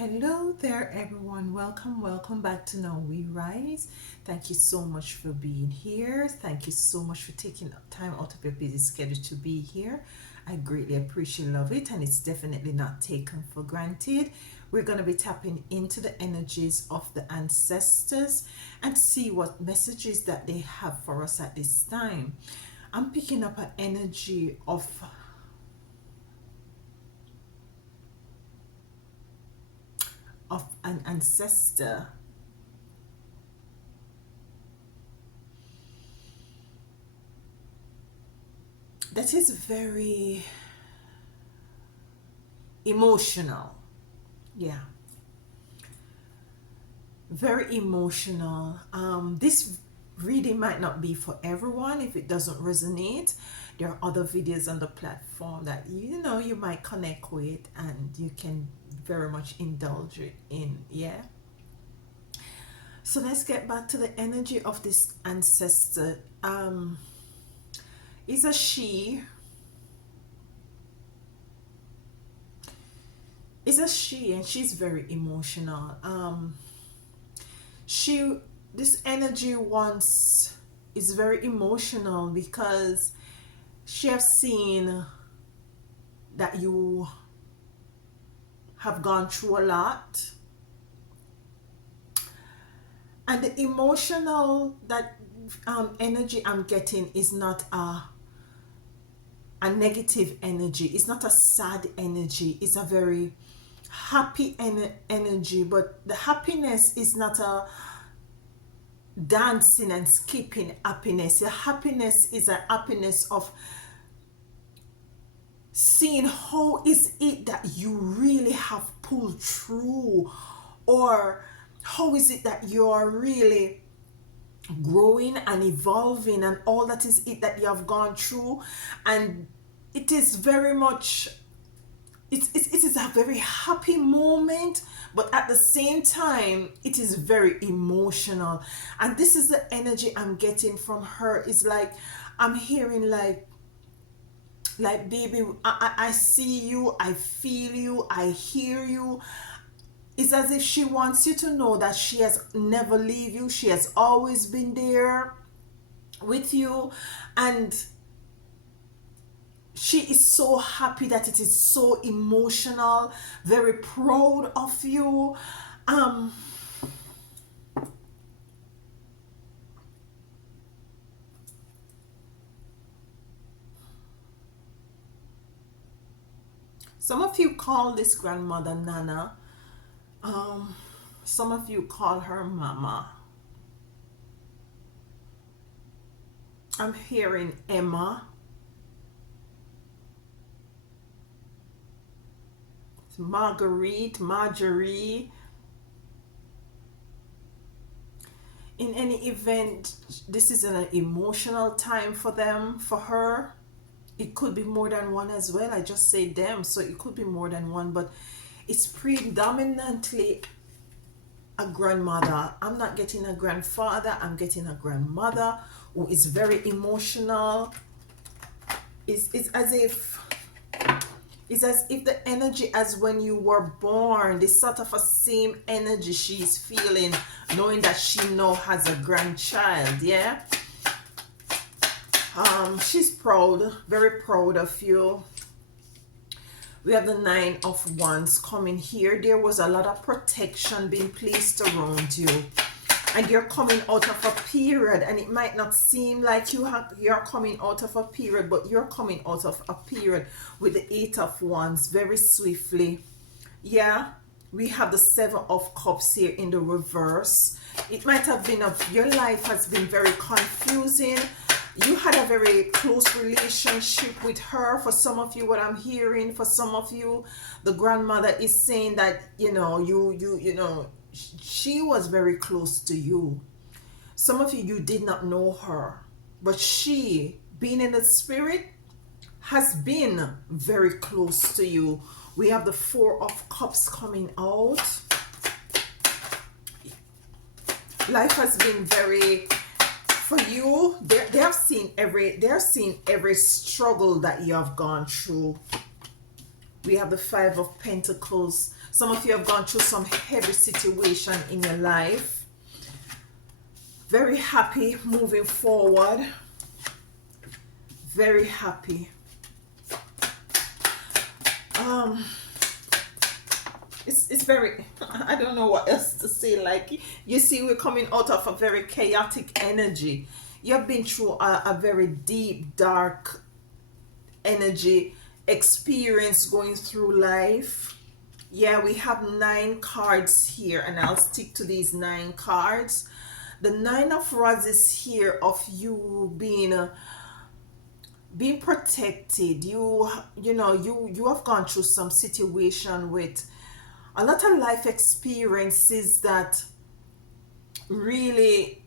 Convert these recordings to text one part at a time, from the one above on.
Hello there everyone, welcome back to Now We Rise. Thank you so much for being here. Thank you so much for taking time out of your busy schedule to be here. I greatly appreciate, love it, and it's definitely not taken for granted. We're going to be tapping into the energies of the ancestors and see what messages that they have for us at this time. I'm picking up an energy of an ancestor that is very emotional. Yeah, very emotional. This reading might not be for everyone. If it doesn't resonate, there are other videos on the platform that you might connect with and you can very much indulge it in. Yeah, so let's get back to the energy of this ancestor. Is a she. Is a she, and she's very emotional. This energy once is very emotional because she has seen that you have gone through a lot, and the emotional that energy I'm getting is not a negative energy. It's not a sad energy. It's a very happy energy, but the happiness is not a dancing and skipping happiness. The happiness is a happiness of seeing how is it that you really have pulled through, or how is it that you are really growing and evolving, and all that is it that you have gone through. And it is very much, it is a very happy moment, but at the same time it is very emotional. And this is the energy I'm getting from her. Is like I'm hearing like baby, I see you, I feel you, I hear you. It's as if she wants you to know that she has never leave you. She has always been there with you, and she is so happy that it is so emotional, very proud of you. Some of you call this grandmother Nana. Some of you call her Mama. I'm hearing Emma. Marjorie. In any event, this is an emotional time for them, for her. It could be more than one as well. I just say them, so it could be more than one, but it's predominantly a grandmother. I'm not getting a grandfather, I'm getting a grandmother who is very emotional. It's as if the energy as when you were born, this sort of a same energy she's feeling, knowing that she now has a grandchild. Yeah, she's proud, very proud of you. We have the Nine of Wands coming here. There was a lot of protection being placed around you, and you're coming out of a period, and it might not seem like you're coming out of a period, but you're coming out of a period with the Eight of Wands very swiftly. Yeah, we have the Seven of Cups here in the reverse. It might have been your life has been very confusing. You had a very close relationship with her. For some of you, what I'm hearing, for some of you, the grandmother is saying that she was very close to you. Some of you did not know her, but she, being in the spirit, has been very close to you. We have the Four of Cups coming out. Life has been very, for you, they're seeing every struggle that you have gone through. We have the Five of Pentacles. Some of you have gone through some heavy situation in your life. Very happy moving forward. Very happy. It's very, I don't know what else to say. Like, you see, we're coming out of a very chaotic energy. You've been through a very deep, dark energy experience going through life. Yeah, we have 9 cards here, and I'll stick to these 9 cards. The 9 of Rods is here of you being protected. You know, you have gone through some situation with a lot of life experiences that really,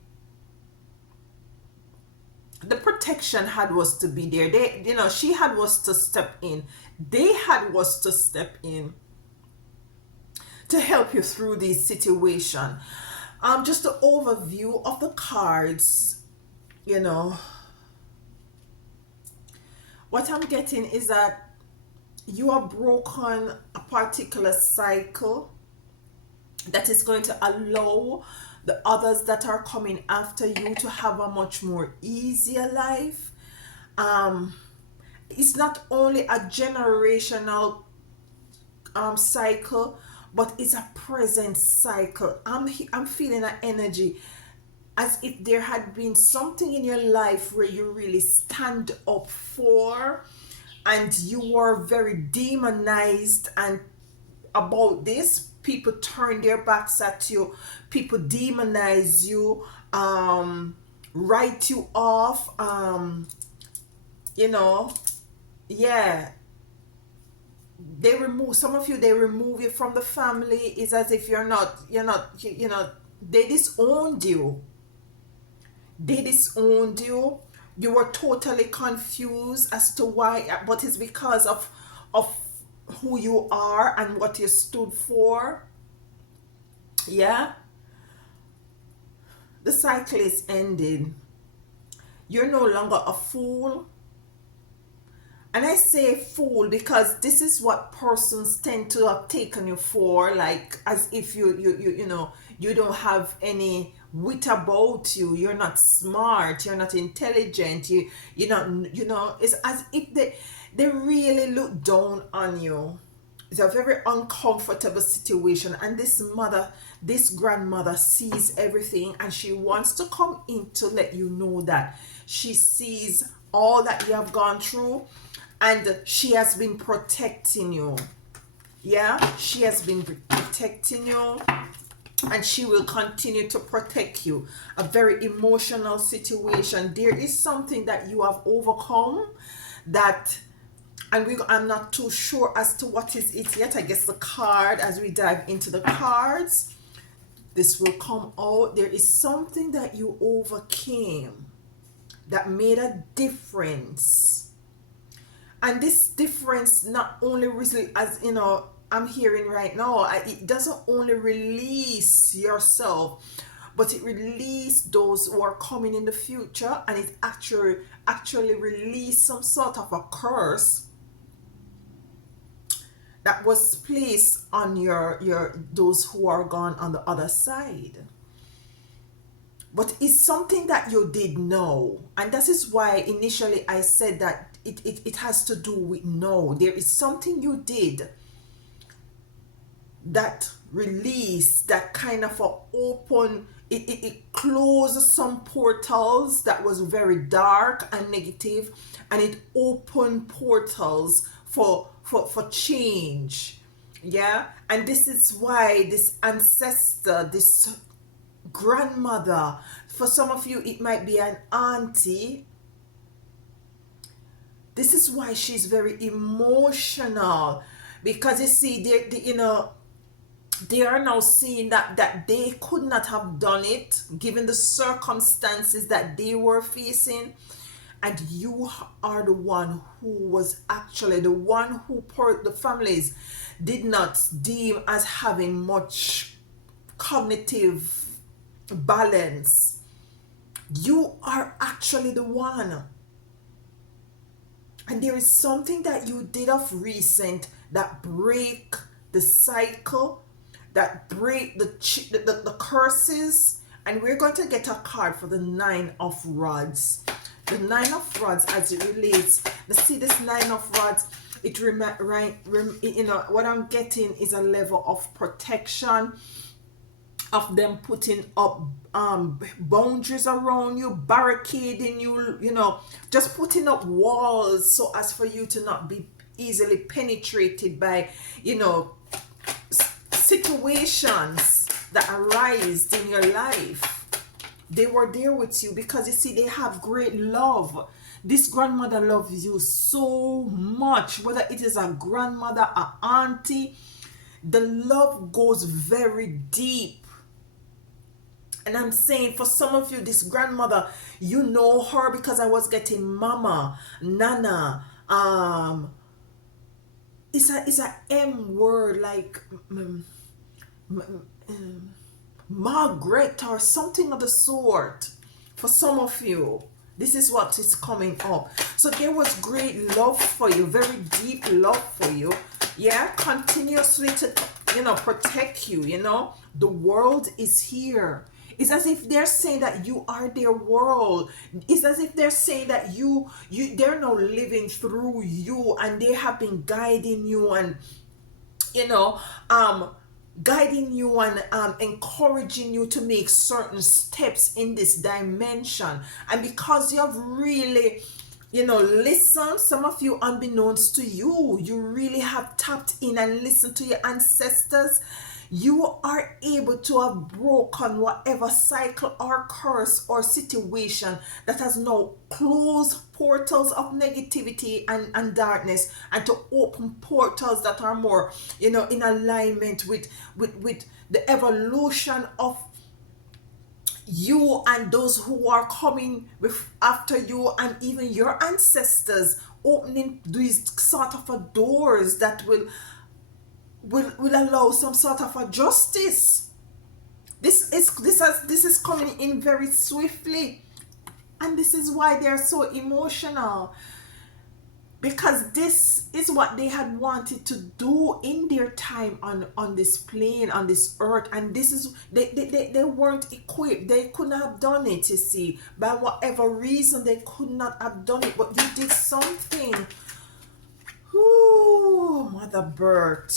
the protection had was to be there. They, you know, she had was to step in. They had was to step in to help you through this situation. Just the overview of the cards, you know, what I'm getting is that you are broken a particular cycle that is going to allow the others that are coming after you to have a much more easier life. It's not only a generational cycle, but it's a present cycle. I'm feeling an energy as if there had been something in your life where you really stand up for, and you were very demonized and about this. People turn their backs at you, people demonize you, write you off, you know, yeah, they remove some of you, they remove you from the family. It's as if you're not, you know, they disowned you. You were totally confused as to why, but it's because of who you are and what you stood for. Yeah, the cycle is ending. You're no longer a fool. And I say fool because this is what persons tend to have taken you for, like as if you know, you don't have any wit about you, you're not smart, you're not intelligent, you're not, you know, it's as if they really look down on you. It's a very uncomfortable situation, and this grandmother sees everything, and she wants to come in to let you know that she sees all that you have gone through, and she has been protecting you. Yeah, she has been protecting you, and she will continue to protect you. A very emotional situation. There is something that you have overcome that, and I'm not too sure as to what is it yet. I guess the card, as we dive into the cards, this will come out. There is something that you overcame that made a difference. And this difference not only really, as you know, I'm hearing right now, it doesn't only release yourself, but it release those who are coming in the future, and it actually release some sort of a curse that was placed on your those who are gone on the other side. But it's something that you did know, and that is why initially I said that it has to do with know. There is something you did that released, that kind of open, it closed some portals that was very dark and negative, and it opened portals for change. Yeah, and this is why this ancestor, this grandmother, for some of you it might be an auntie. This is why she's very emotional, because you see, you know, they are now seeing that they could not have done it given the circumstances that they were facing, and you are the one who was actually the one who the families did not deem as having much cognitive balance. You are actually the one. And there is something that you did of recent that break the cycle, that break the curses. And we're going to get a card for the Nine of Rods. The Nine of Rods, as it relates, see this Nine of Rods, what I'm getting is a level of protection, of them putting up boundaries around you, barricading you, just putting up walls so as for you to not be easily penetrated by, situations that arise in your life. They were there with you because you see, they have great love. This grandmother loves you so much, whether it is a grandmother, a auntie, the love goes very deep. And I'm saying, for some of you, this grandmother, you know her because I was getting mama, nana, it's a M word, like Margaret or something of the sort. For some of you, this is what is coming up. So there was great love for you, very deep love for you. Yeah, continuously to, protect you. The world is here. It's as if they're saying that you are their world. It's as if they're saying that they're now living through you, and they have been guiding you and, guiding you and encouraging you to make certain steps in this dimension. And because you have really, listen, some of you, unbeknownst to you, you really have tapped in and listened to your ancestors. You are able to have broken whatever cycle or curse or situation that has now closed portals of negativity and darkness, and to open portals that are more, in alignment with the evolution of you and those who are coming after you, and even your ancestors, opening these sort of doors that will allow some sort of a justice. This is coming in very swiftly, and this is why they're so emotional, because this is what they had wanted to do in their time on this plane, on this earth. And this is, they weren't equipped. They couldn't have done it, you see. By whatever reason, they could not have done it, but you did something. Ooh, Mother Bird.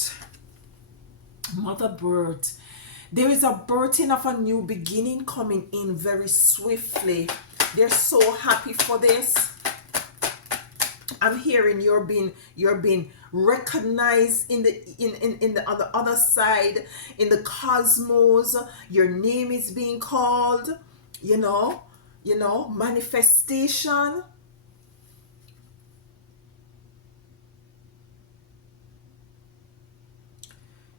There is a birthing of a new beginning coming in very swiftly. They're so happy for this. I'm hearing you're being recognized in the other side, in the cosmos. Your name is being called, manifestation.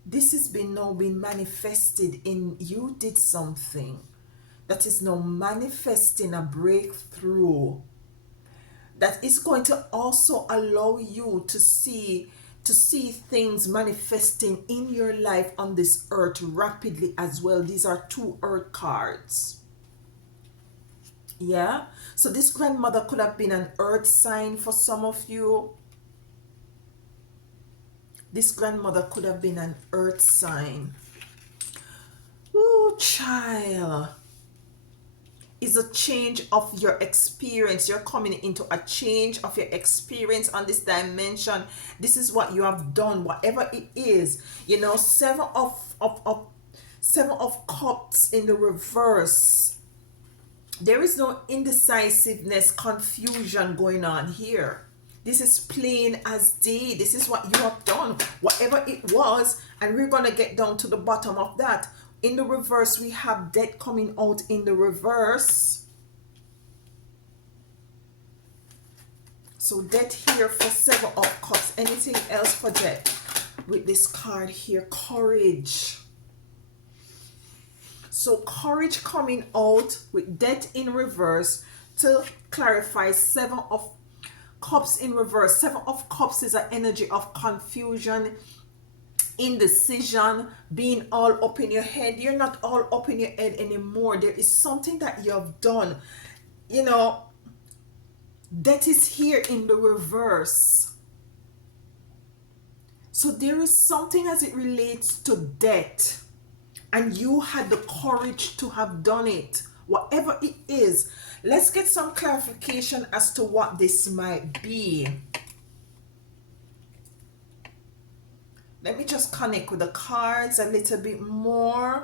This has now been manifested in you. Did something that is now manifesting a breakthrough that is going to also allow you to see things manifesting in your life on this earth rapidly as well. These are two earth cards. Yeah, so this grandmother could have been an earth sign for some of you. This grandmother could have been an earth sign. Ooh, child. Is a change of your experience. You're coming into a change of your experience on this dimension. This is what you have done, whatever it is. Seven of Cups in the reverse. There is no indecisiveness, confusion going on here. This is plain as day. This is what you have done, whatever it was, and we're going to get down to the bottom of that. In the reverse, we have death coming out in the reverse. So death here for Seven of Cups. Anything else for death? With this card here, courage. So courage coming out with death in reverse to clarify. Seven of Cups in reverse. Seven of Cups is an energy of confusion, indecision, being all up in your head. You're not all up in your head anymore. There is something that you have done. That is here in the reverse. So there is something as it relates to debt, and you had the courage to have done it, whatever it is. Let's get some clarification as to what this might be. Let me just connect with the cards a little bit more.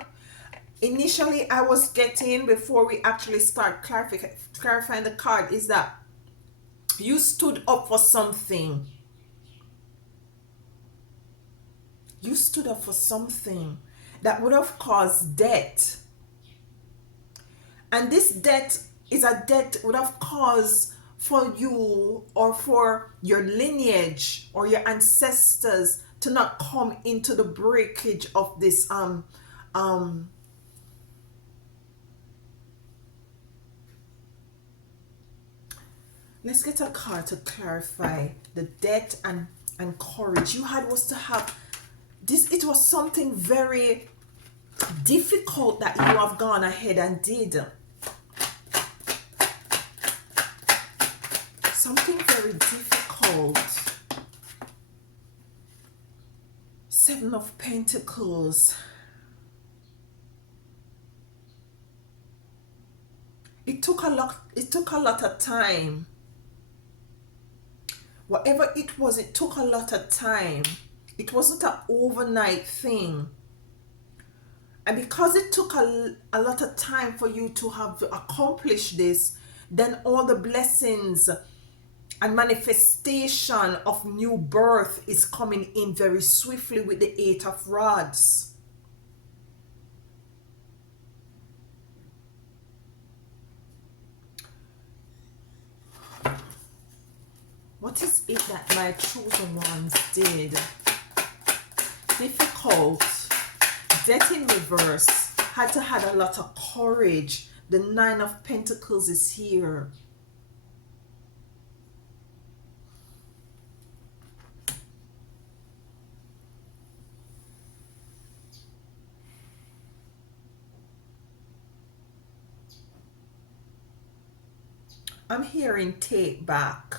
Initially, I was getting, before we actually start clarifying the card, is that you stood up for something. You stood up for something that would have caused debt. And this debt is a debt would have caused for you or for your lineage or your ancestors to not come into the breakage of this let's get a card to clarify the debt and courage you had was to have this. It was something very difficult that you have gone ahead and did. Something very difficult. Seven of Pentacles. It took a lot of time. Whatever it was, it took a lot of time. It wasn't an overnight thing. And because it took a lot of time for you to have accomplished this, then all the blessings and manifestation of new birth is coming in very swiftly with the Eight of Rods. What is it that my chosen ones did? Difficult. Death in reverse. Had to have a lot of courage. The Nine of Pentacles is here. I'm hearing take back.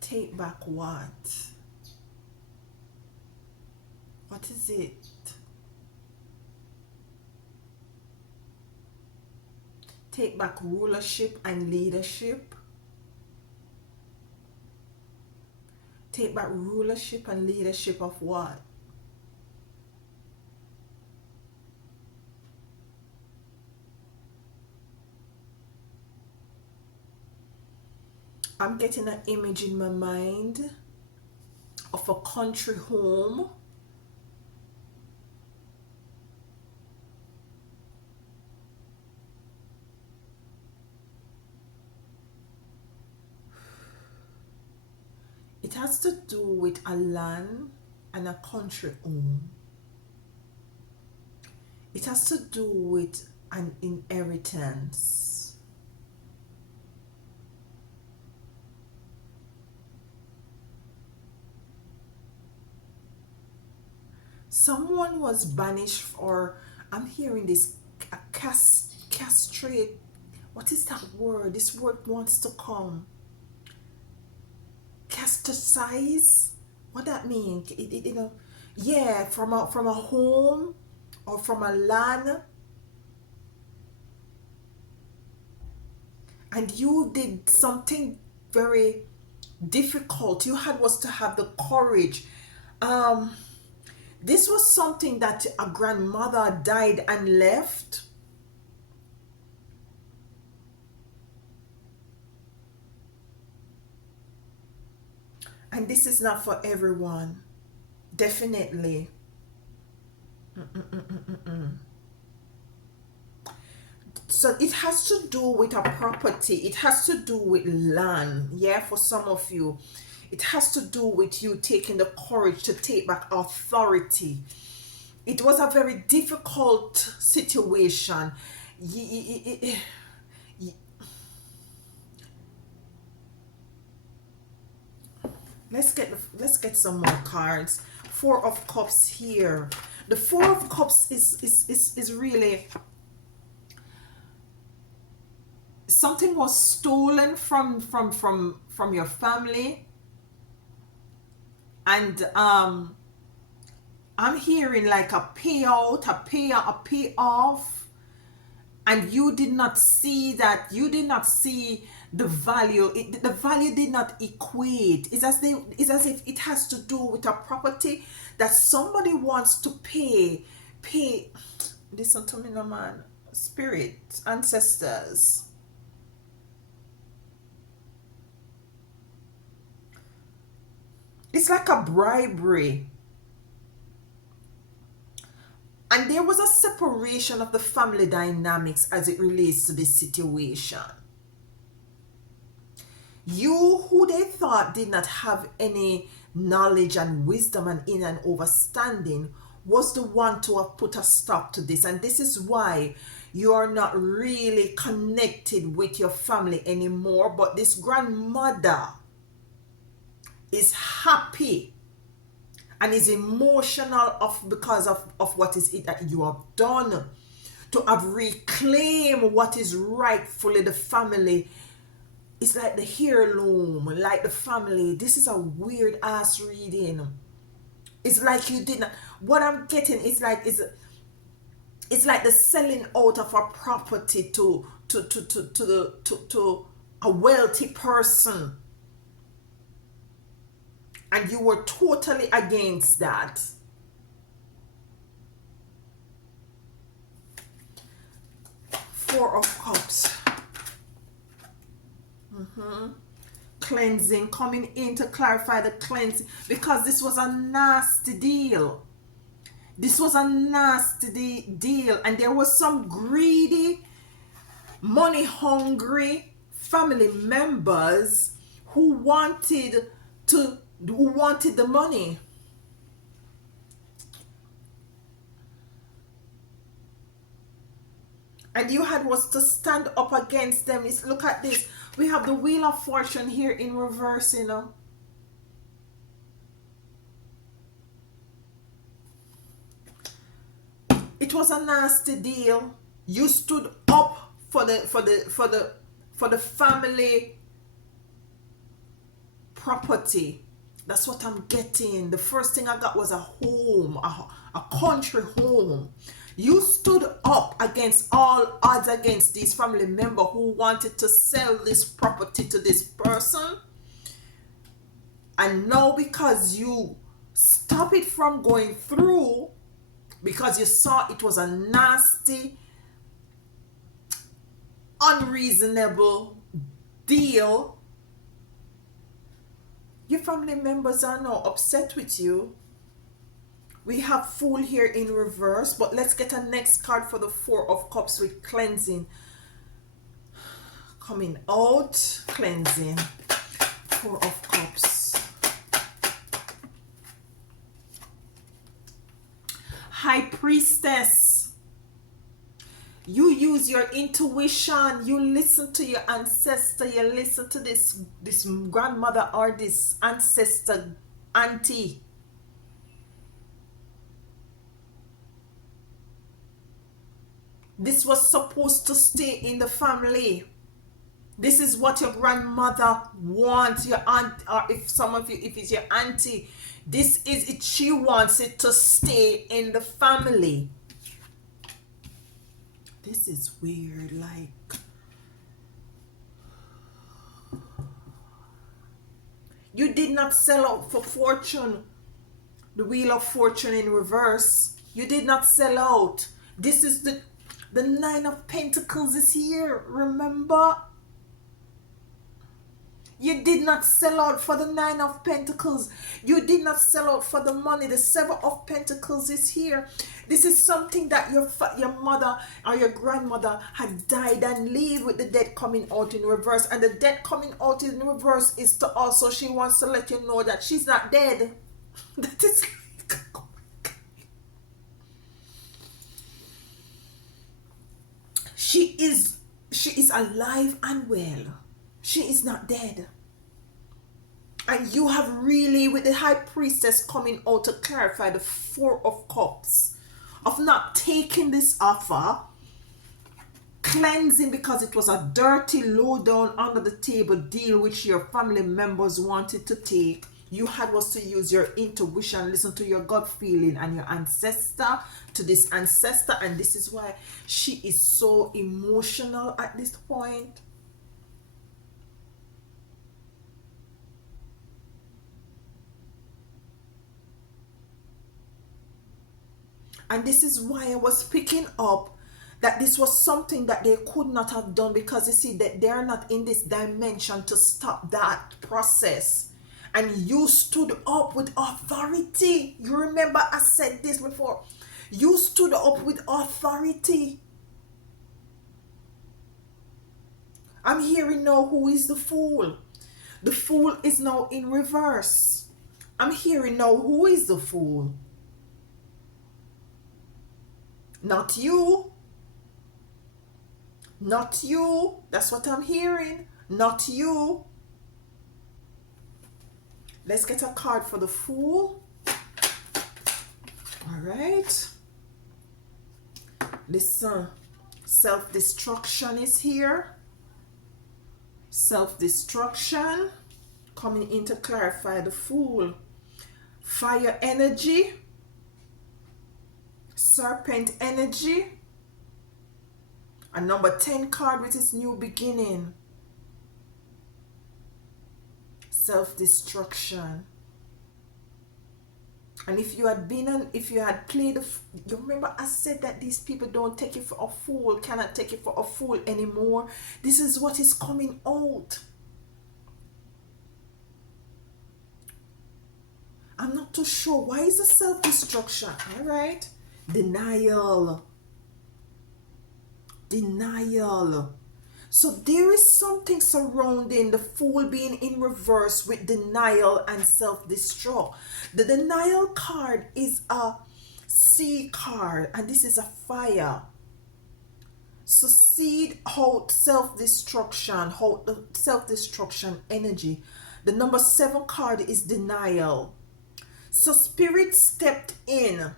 Take back what? What is it? Take back rulership and leadership. Take back rulership and leadership of what? I'm getting an image in my mind of a country home. It has to do with a land and a country home. It has to do with an inheritance. Someone was banished, or I'm hearing this, castrate. What is that word? This word wants to come. Casticize. What that mean? You know, yeah, from a home or from a land, and you did something very difficult. You had was to have the courage. This was something that a grandmother died and left. And this is not for everyone. Definitely. So it has to do with a property. It has to do with land. Yeah, for some of you. It has to do with you taking the courage to take back authority. It was a very difficult situation. Let's get some more cards. Four of Cups here. The Four of Cups is really something was stolen from your family, and I'm hearing like a payout, a payoff, and you did not see that. You did not see the value. The value did not equate. It's as if it has to do with a property that somebody wants to pay. Listen to me, no man. Spirit, ancestors. It's like a bribery. And there was a separation of the family dynamics as it relates to this situation. You, who they thought did not have any knowledge and wisdom and in and understanding, was the one to have put a stop to this. And this is why you are not really connected with your family anymore. But this grandmother is happy and is emotional because of what is it that you have done, to have reclaimed what is rightfully the family. It's like the heirloom, like the family. This is a weird ass reading. It's like you didn't. What I'm getting is like it's like the selling out of a property to a wealthy person, and you were totally against that. Four of Cups. Cleansing, coming in to clarify the cleansing, because this was a nasty deal. This was a nasty deal, and there was some greedy, money hungry family members who wanted the money. And you had was to stand up against them. Look at this. We have the Wheel of Fortune here in reverse, you know. It was a nasty deal. You stood up for the family property. That's what I'm getting. The first thing I got was a home, a country home. You stood up against all odds against these family members who wanted to sell this property to this person. And now, because you stop it from going through, because you saw it was a nasty, unreasonable deal, your family members are now upset with you. We have Fool here in reverse, but let's get a next card for the Four of Cups with cleansing. Coming out, cleansing. Four of Cups. High Priestess. You use your intuition. You listen to your ancestor. You listen to this grandmother or this ancestor, auntie. This was supposed to stay in the family. This is what your grandmother wants, your aunt, or if some of you, if it's your auntie, this is it. She wants it to stay in the family. This is weird, like you did not sell out for fortune. The Wheel of Fortune in reverse. You did not sell out. This is the Nine of Pentacles is here. Remember? You did not sell out for the Nine of Pentacles. You did not sell out for the money. The Seven of Pentacles is here. This is something that your mother or your grandmother had died and leave with the death coming out in reverse. And the death coming out in reverse is to also, she wants to let you know that she's not dead. That is like, oh my God. She is alive and well. She is not dead. And you have really, with the High Priestess coming out to clarify the Four of Cups, of not taking this offer, cleansing because it was a dirty, low down, under the table deal which your family members wanted to take. You had was to use your intuition, listen to your gut feeling and your ancestor, to this ancestor, and this is why she is so emotional at this point. And this is why I was picking up that this was something that they could not have done, because you see that they are not in this dimension to stop that process. And you stood up with authority. You remember I said this before. You stood up with authority. I'm hearing now, who is the fool? The fool is now in reverse. I'm hearing now, who is the fool? Not you. Not you. That's what I'm hearing. Not you. Let's get a card for the fool. All right. Listen. Self-destruction is here. Self-destruction. Coming in to clarify the fool. Fire energy. Serpent energy. A number 10 card with its new beginning. Self-destruction. And if you had been if you had played, you remember I said that these people don't take it for a fool, cannot take it for a fool anymore. This is what is coming out. I'm not too sure. Why is the self-destruction? All right. Denial. Denial. So there is something surrounding the fool being in reverse with denial and self-destruct. The denial card is a sea card, and this is a fire. So seed out self-destruction, out the self-destruction energy. The number 7 card is denial. So spirit stepped in.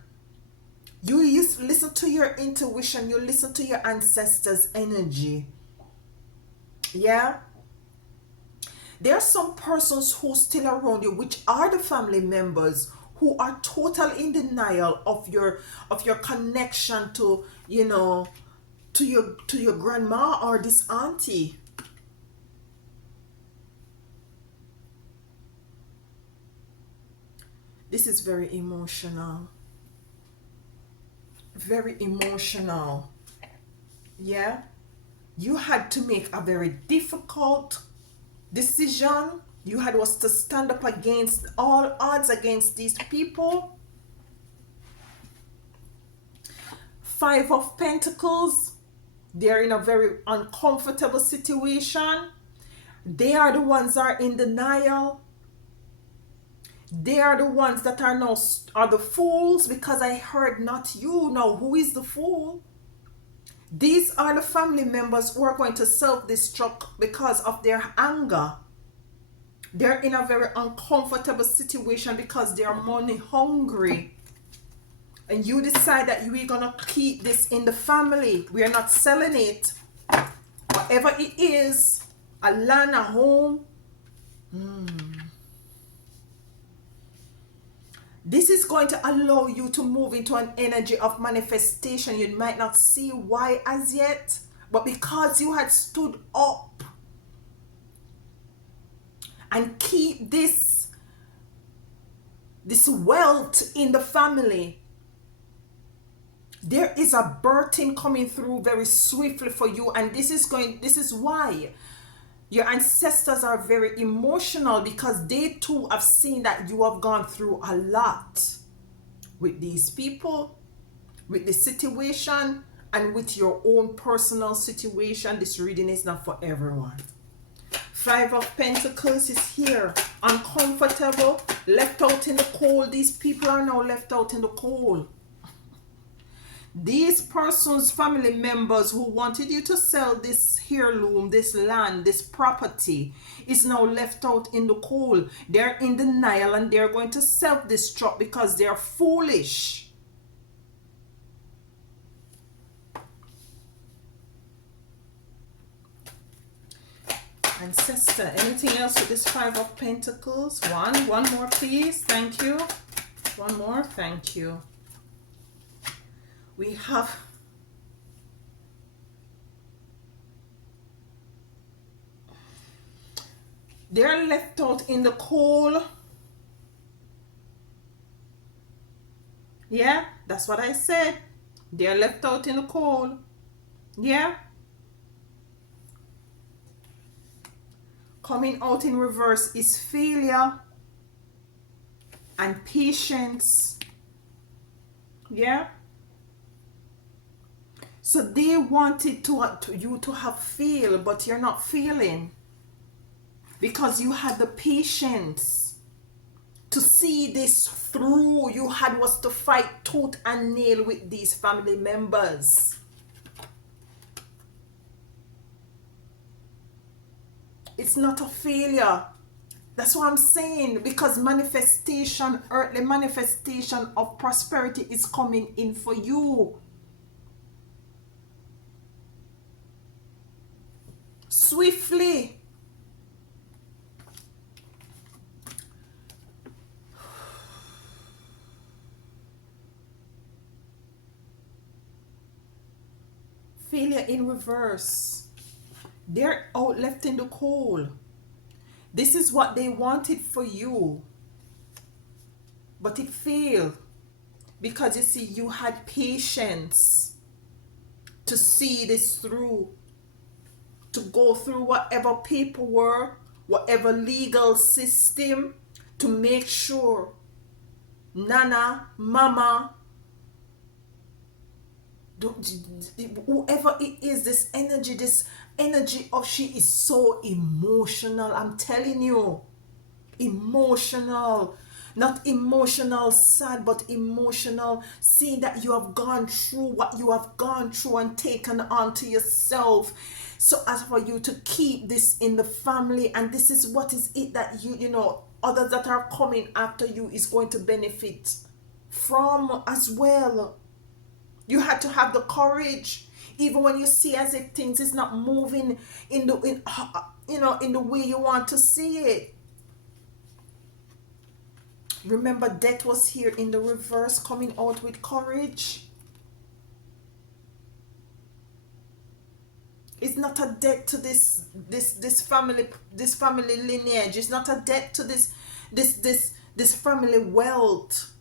You listen to your intuition, you listen to your ancestors' energy. Yeah, there are some persons who still around you, which are the family members, who are total in denial of your connection to, you know, to your grandma or this auntie. This is very emotional. Very emotional. Yeah. You had to make a very difficult decision. You had was to stand up against all odds against these people. 5 of Pentacles. They're in a very uncomfortable situation. They are the ones that are in denial. They are the ones that are now are the fools, because I heard not you. Now, who is the fool? These are the family members who are going to self-destruct because of their anger. They're in a very uncomfortable situation because they are money hungry. And you decide that we're going to keep this in the family. We are not selling it. Whatever it is, a land, a home. This is going to allow you to move into an energy of manifestation. You might not see why as yet, but because you had stood up and keep this wealth in the family, there is a birthing coming through very swiftly for you. And this is why your ancestors are very emotional, because they too have seen that you have gone through a lot with these people, with the situation, and with your own personal situation. This reading is not for everyone. 5 of Pentacles is here. Uncomfortable, left out in the cold. These people are now left out in the cold. These persons, family members who wanted you to sell this heirloom, this land, this property, is now left out in the cold. They're in denial and they're going to self-destruct because they're foolish. Ancestor, anything else with this Five of Pentacles? One more please. Thank you. One more. Thank you. We have they're left out in the cold. Yeah, that's what I said. They're left out in the cold. Yeah. Coming out in reverse is failure and patience. Yeah. So they wanted you to have fail, but you're not failing because you had the patience to see this through. You had was to fight tooth and nail with these family members. It's not a failure. That's what I'm saying, because manifestation, earthly manifestation of prosperity is coming in for you. Swiftly. Failure in reverse. They're out left in the cold. This is what they wanted for you, but it failed because you see, you had patience to see this through, to go through whatever paperwork, whatever legal system, to make sure Nana, Mama, whoever it is, this energy of she is so emotional. I'm telling you, emotional. Not emotional sad, but emotional seeing that you have gone through what you have gone through and taken on to yourself, so as for you to keep this in the family. And this is what is it that you know, others that are coming after you is going to benefit from as well. You had to have the courage, even when you see as if things is not moving in the in the way you want to see it. Remember, death was here in the reverse, coming out with courage. It's not a debt to this family, this family lineage. It's not a debt to this family wealth,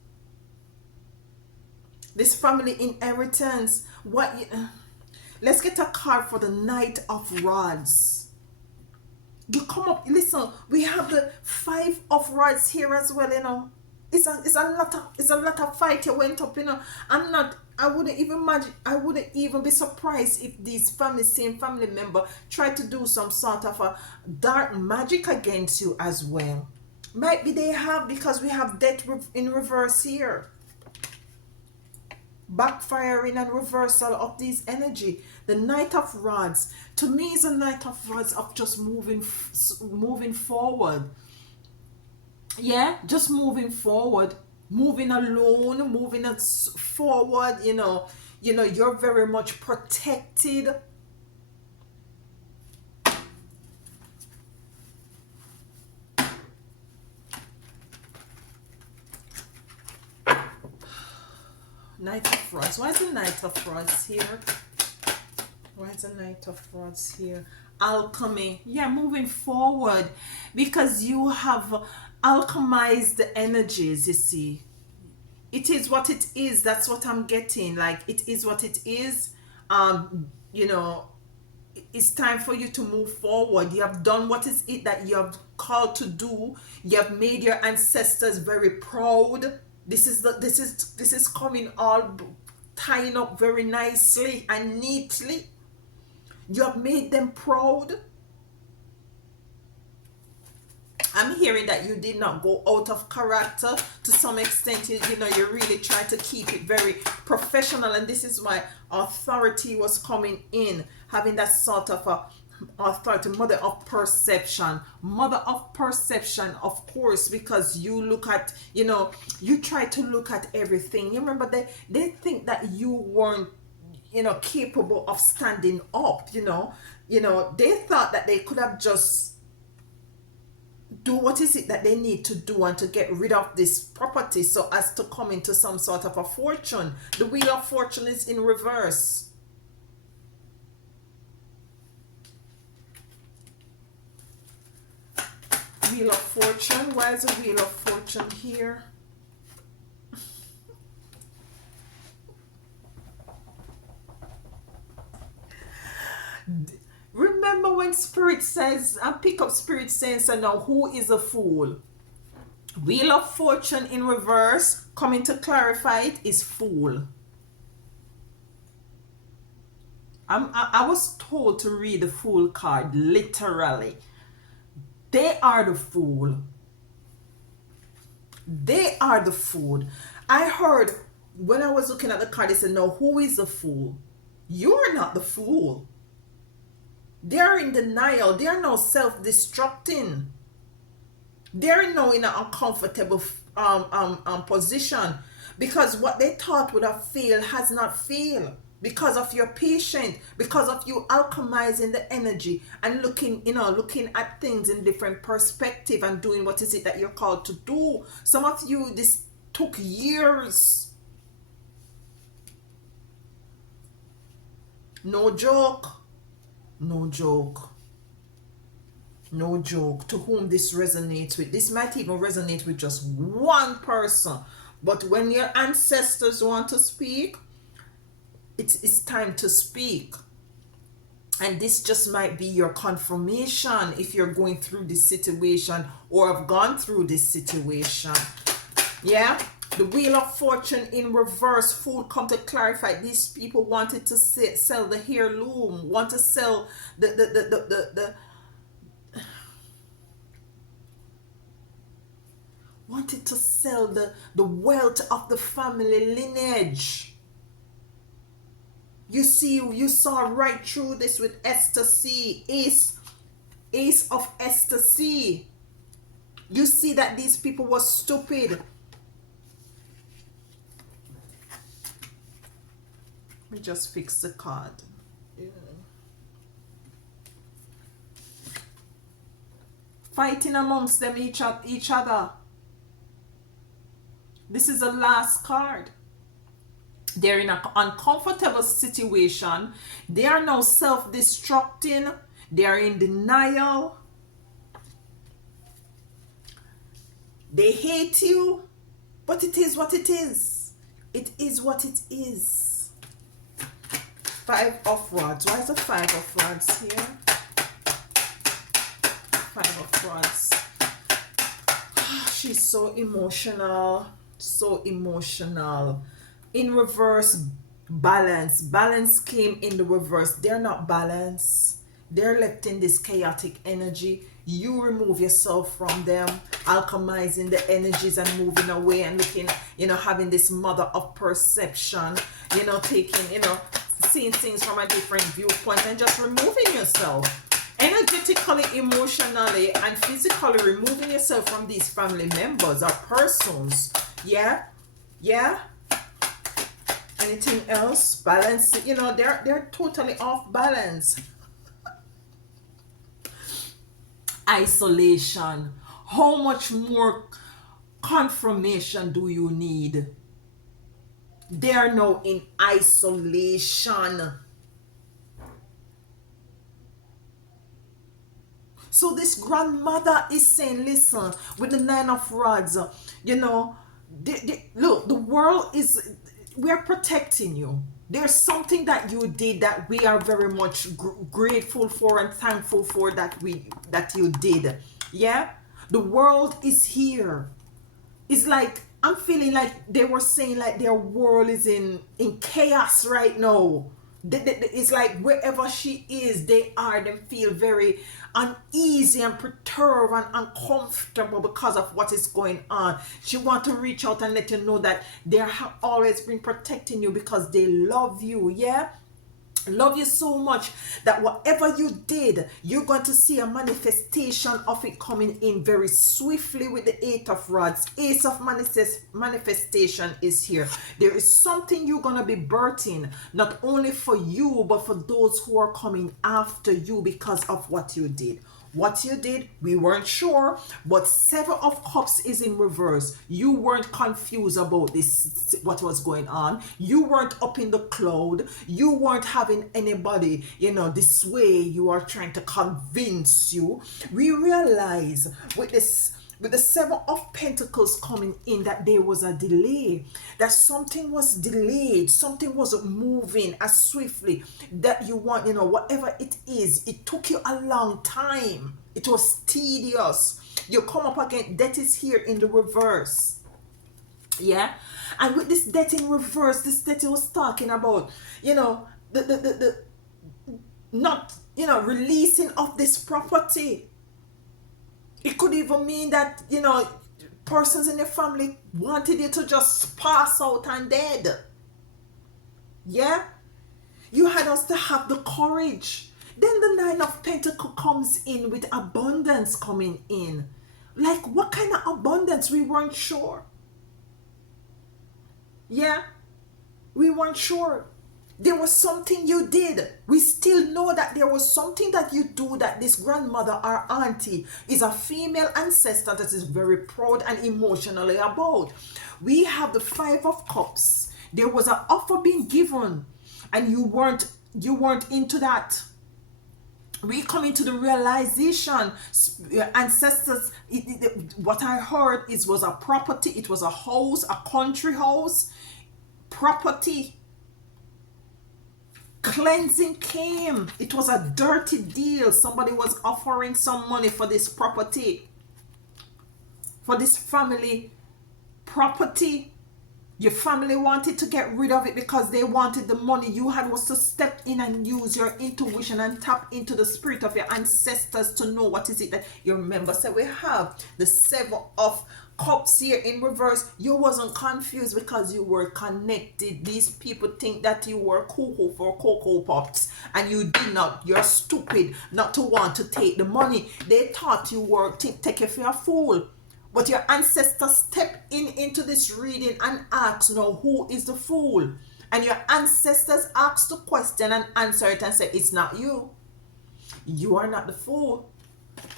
this family inheritance. Let's get a card for the Knight of Rods. You come up, listen, we have the Five of Rods here as well, you know. It's a lot of fight you went up, you know. I wouldn't even be surprised if these same family member tried to do some sort of a dark magic against you as well. Might be they have, because we have death in reverse here. Backfiring and reversal of these energy. The Knight of Rods, to me, is a Knight of Rods of just moving forward. Yeah, just moving forward, moving alone, moving forward. You know, you're very much protected. Knight of Rods. Why is the Knight of Rods here? Why is the Knight of Rods here? Alchemy. Yeah, moving forward, because you have alchemized the energies, you see. It is what it is. That's what I'm getting. Like, it is what it is. You know, it's time for you to move forward. You have done what is it that you have called to do. You have made your ancestors very proud. This is coming all tying up very nicely and neatly. You have made them proud. I'm hearing that you did not go out of character to some extent. You know, you really try to keep it very professional, and this is why authority was coming in, having that sort of a authority. Mother of perception, of course, because you look at, you know, you try to look at everything. You remember, they think that you weren't, you know, capable of standing up, you know. They thought that they could have just do what is it that they need to do and to get rid of this property so as to come into some sort of a fortune. The wheel of fortune is in reverse. Wheel of fortune. Why is the wheel of fortune here? Remember when Spirit says, and pick up Spirit saying, so now who is a fool? Wheel of fortune in reverse, coming to clarify it, is fool. I was told to read the fool card literally. They are the fool. They are the fool. I heard when I was looking at the card, they said, no, who is the fool? You're not the fool. They're in denial. They're now self-destructing. They're now in an uncomfortable position because what they thought would have failed has not failed because of your patience, because of you alchemizing the energy and looking at things in different perspective and doing what is it that you're called to do. Some of you, this took years. No joke. No joke. No joke. To whom this resonates with. This might even resonate with just one person. But when your ancestors want to speak, it's time to speak. And this just might be your confirmation if you're going through this situation or have gone through this situation. Yeah? The wheel of fortune in reverse. Fool come to clarify. These people wanted to sell the heirloom, want to sell wanted to sell the wealth of the family lineage. You see, you saw right through this with Esther C. Ace of Esther C. You see that these people were stupid. Let me just fix the card. Yeah. Fighting amongst them each other. This is the last card. They're in an uncomfortable situation. They are now self-destructing. They are in denial. They hate you. But it is what it is. It is what it is. Five of Rods. Why is the Five of Rods here? Five of Rods. She's so emotional. So emotional. In reverse, balance. Balance came in the reverse. They're not balanced. They're left in this chaotic energy. You remove yourself from them, alchemizing the energies and moving away and looking, having this mother of perception, taking, seeing things from a different viewpoint and just removing yourself. Energetically, emotionally, and physically removing yourself from these family members or persons. Yeah? Yeah? Anything else? Balance. They're totally off balance. Isolation. How much more confirmation do you need? They are now in isolation. So this grandmother is saying, listen, with the Nine of Rods, look, the world is, we're protecting you. There's something that you did that we are very much grateful for and thankful for that you did. Yeah? The world is here. It's like, I'm feeling like they were saying like their world is in chaos right now. It's like wherever she is, they feel very uneasy and perturbed and uncomfortable because of what is going on. She wants to reach out and let you know that they have always been protecting you because they love you. Yeah, Love you so much that whatever you did, you're going to see a manifestation of it coming in very swiftly with the Eight of Rods. Ace of manifestation is here. There is something you're going to be birthing, not only for you, but for those who are coming after you because of what you did. What you did, we weren't sure, but Seven of Cups is in reverse. You weren't confused about this, what was going on. You weren't up in the cloud. You weren't having anybody, this way you are trying to convince you. We realize with the Seven of Pentacles coming in that there was a delay, that something was delayed, something wasn't moving as swiftly that you want, whatever it is, it took you a long time. It was tedious. You come up again, death is here in the reverse. Yeah. And with this death in reverse, this death he was talking about, the not, releasing of this property. It could even mean that, persons in your family wanted you to just pass out and dead. Yeah? You had us to have the courage. Then the Nine of Pentacles comes in with abundance coming in. Like, what kind of abundance? We weren't sure. Yeah? We weren't sure. There was something you did. We still know that there was something that you do that this grandmother or auntie is a female ancestor that is very proud and emotionally about. We have the Five of Cups. There was an offer being given and you weren't into that. We come into the realization, your ancestors, what I heard was a property, it was a house, a country house, property. Cleansing came. It was a dirty deal. Somebody was offering some money for this property, for this family property. Your family wanted to get rid of it because they wanted the money. You had was to step in and use your intuition and tap into the spirit of your ancestors to know what is it that you remember. So we have the Seven of Cups here in reverse. You wasn't confused because you were connected. These people think that you were cuckoo for Cocoa Pops and you did not. You're stupid not to want to take the money. They thought you were take you for a fool. But your ancestors step into this reading and ask, now who is the fool? And your ancestors ask the question and answer it and say, it's not you. You are not the fool.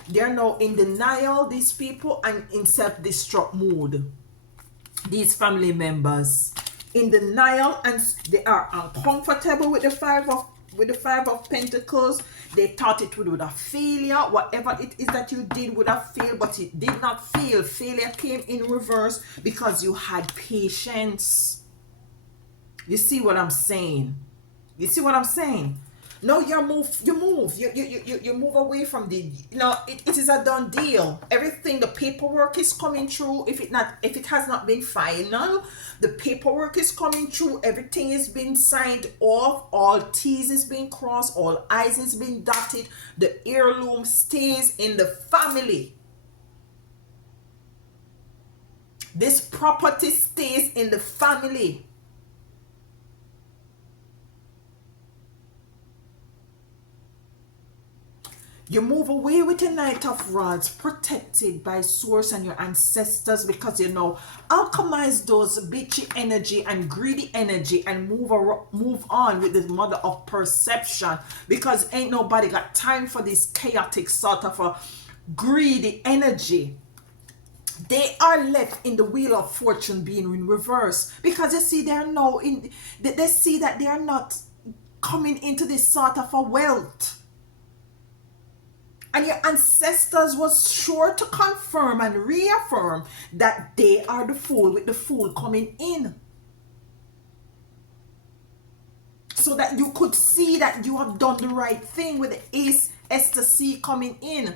They are now in denial, these people, and in self-destruct mood. These family members in denial, and they are uncomfortable with the Five of Pentacles. They thought it would have failure. Whatever it is that you did would have failed, but it did not fail. Failure came in reverse because you had patience. You see what I'm saying? You see what I'm saying? No, you move away from the, it is a done deal. Everything, the paperwork is coming through. If it has not been final, the paperwork is coming through. Everything is being signed off. All T's is being crossed. All I's is being dotted. The heirloom stays in the family. This property stays in the family. You move away with your Knight of Rods, protected by Source and your ancestors, because alchemize those bitchy energy and greedy energy and move on with the Mother of Perception, because ain't nobody got time for this chaotic sort of a greedy energy. They are left in the Wheel of Fortune being in reverse, because you see they see that they are not coming into this sort of a wealth. And your ancestors was sure to confirm and reaffirm that they are the fool, with the fool coming in. So that you could see that you have done the right thing with the Ace Esther C coming in.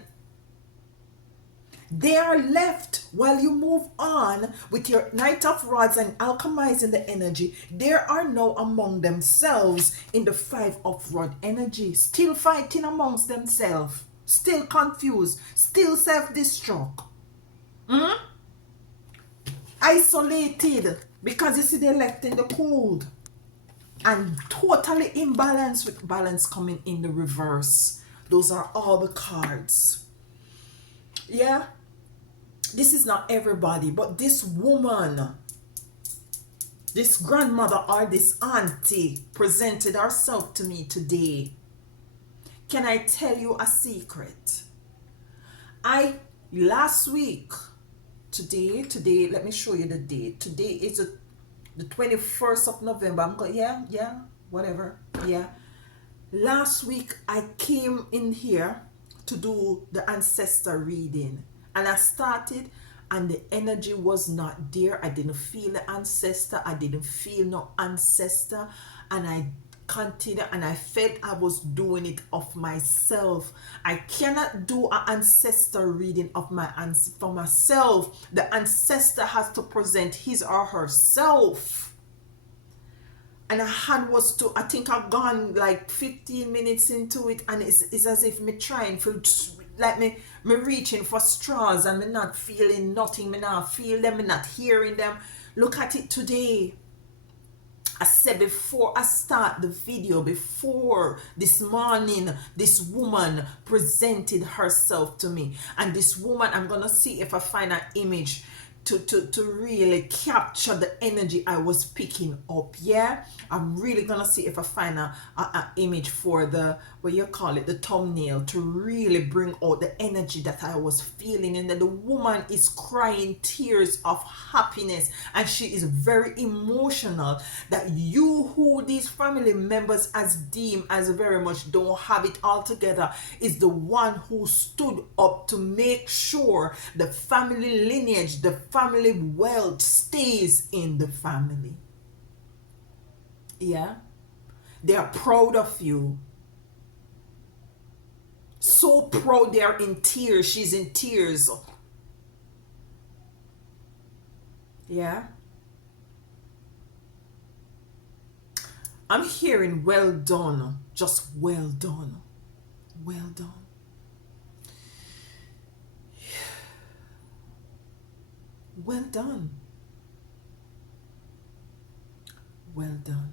They are left while you move on with your Knight of Rods and alchemizing the energy. They are now among themselves in the Five of Rod energy, still fighting amongst themselves. Still confused, still self-destruct, isolated, because you see they're left in the cold. and totally imbalanced with balance coming in the reverse. Those are all the cards. Yeah, this is not everybody, but this woman, this grandmother or this auntie presented herself to me today. Can I tell you a secret? Last week, today, let me show you the date. Today is the 21st of November. I'm going, yeah, whatever. Yeah. Last week, I came in here to do the ancestor reading. And I started, and the energy was not there. I didn't feel the ancestor. I didn't feel no ancestor. And I continued, and I felt I was doing it of myself. I cannot do an ancestor reading of for myself. The ancestor has to present his or herself. And I think I've gone like 15 minutes into it, and it's as if me trying for, like me reaching for straws, and me not feeling nothing, me not feel them, me not hearing them. Look at it today. I said before I start the video, before this morning, this woman presented herself to me. And this woman, I'm going to see if I find an image to really capture the energy I was picking up. Yeah, I'm really gonna see if I find a image for the, what you call it, the thumbnail, to really bring out the energy that I was feeling. And then the woman is crying tears of happiness, and she is very emotional that you, who these family members as deem as very much don't have it all together, is the one who stood up to make sure the family lineage, the family wealth stays in the family. Yeah, they are proud of you, so proud. They are in tears. She's in tears. Yeah, I'm hearing well done, just well done, well done. Well done. Well done.